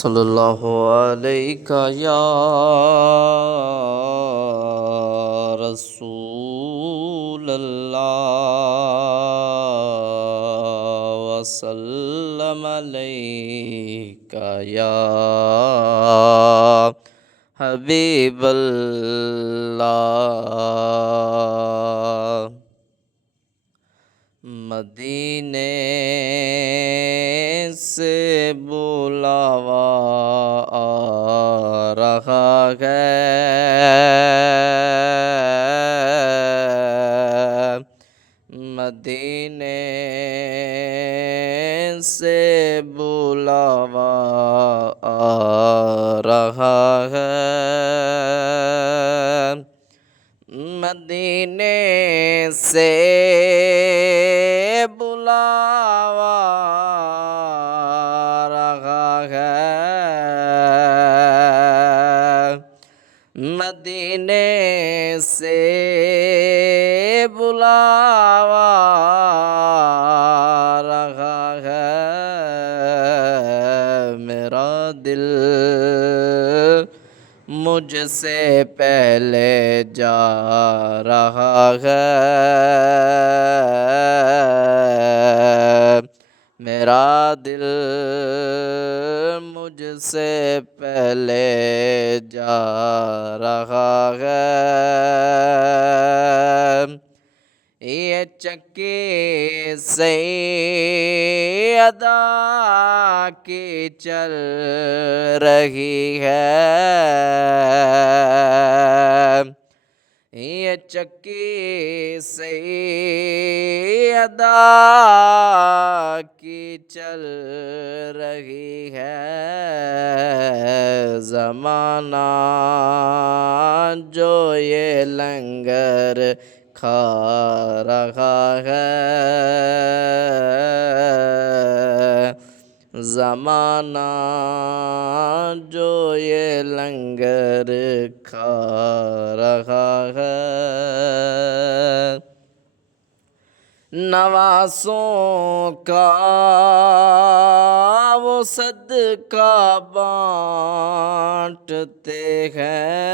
صلی اللہ علیہ یا رسول اللہ وسلم علیک یا حبیب اللہ۔ مدینے سے بلاوا آ رہا ہے، مدینے سے بلاوا آ رہا ہے، مدینے سے بلاوا رہا ہے، مدینے سے بلاوا رہا ہے، میرا دل مجھ سے پہلے جا رہا ہے، میرا دل مجھ سے پہلے جا رہا ہے، یہ چکی سیدہ کی چل رہی ہے، یہ چکی سیدہ کی چل رہی ہے، زمانہ جو یہ لنگر کھا رہا ہے، زمانہ جو یہ لنگر کھا رہا ہے، نواسوں کا وہ صدقہ بانٹتے ہیں،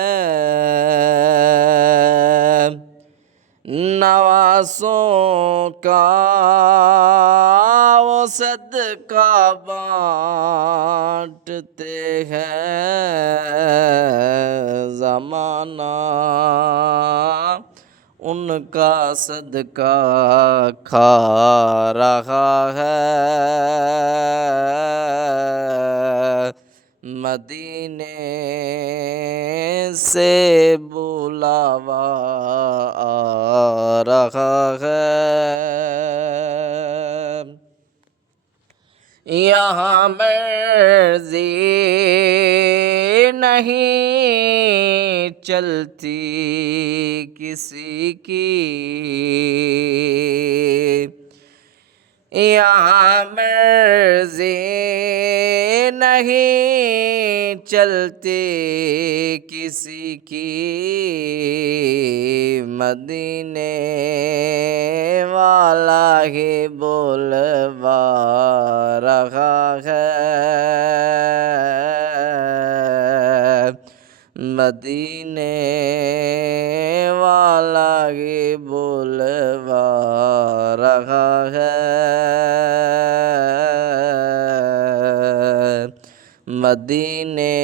نواسوں کا وہ صدقہ بانٹتے ہیں، زمانہ ان کا صدقہ کھا رہا ہے، مدینے سے بلاوا آ رہا ہے، یہاں مرضی نہیں چلتی کسی کی، یہاں مرضی نہیں چلتی کسی کی، مدینے والا ہی بلوا رہا ہے، مدینے والا ہی بلوا رہا ہے، مدینے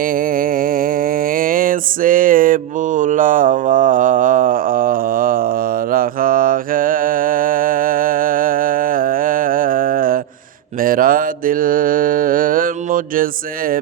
سے بلاوا آ رہا ہے، میرا دل مجھ سے